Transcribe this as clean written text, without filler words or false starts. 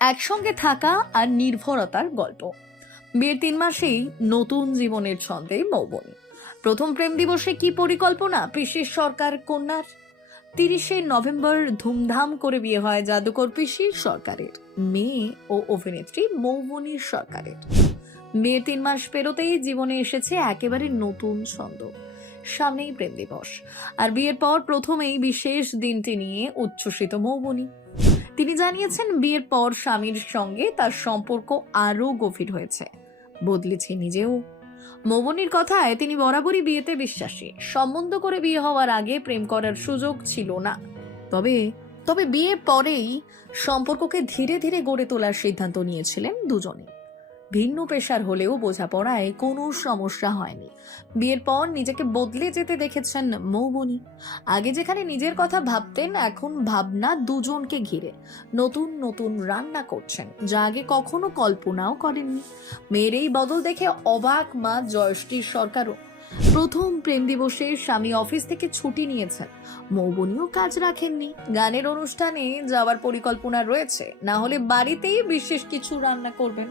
একসঙ্গে থাকা আর নির্ভরতার গল্প। বিয়ের 3 মাসেই নতুন জীবনের ছন্দে মৌবনী। প্রথম প্রেম দিবসে কি পরিকল্পনা পিসির সরকার কন্যার। 30শে নভেম্বর ধুমধাম করে বিয়ে হয় জাদুকর পিসির সরকারের মেয়ে ও অভিনেত্রী মৌবনীর সরকারের। বিয়ের 3 মাস পেরোতেই জীবনে এসেছে একেবারে নতুন ছন্দ। সামনেই প্রেম দিবস, আর বিয়ের পর প্রথমেই বিশেষ দিনটি নিয়ে উচ্ছ্বসিত মৌবনী। তিনি জানিয়েছেন বিয়ের পর স্বামীর সঙ্গে তার সম্পর্ক আরো গভীর হয়েছে, বদলেছে নিজেও। মৌবনীর কথায় তিনি বরাবরই বিয়েতে বিশ্বাসী। সম্বন্ধ করে বিয়ে হওয়ার আগে প্রেম করার সুযোগ ছিল না। তবে তবে বিয়ে পরেই সম্পর্ককে ধীরে ধীরে গড়ে তোলার সিদ্ধান্ত নিয়েছিলেন দুজনেই। ভিন্ন পেশার হলেও বোঝাপড়ায় কোনো সমস্যা হয়নি। বিয়ের পর নিজেকে বদলে যেতে দেখেছেন মৌবনী। আগে যেখানে নিজের কথা ভাবতেন, এখন ভাবনা দুজনকে ঘিরে। নতুন নতুন রান্না করছেন, যা আগে কখনো কল্পনাও করেননি। মেয়ের এই বদল দেখে অবাক মা জয়শ্রী সরকারও। প্রথম প্রেম দিবসে স্বামী অফিস থেকে ছুটি নিয়েছেন, মৌবনীও কাজ রাখেননি। গানের অনুষ্ঠানে যাওয়ার পরিকল্পনা রয়েছে, না হলে বাড়িতেই বিশেষ কিছু রান্না করবেন।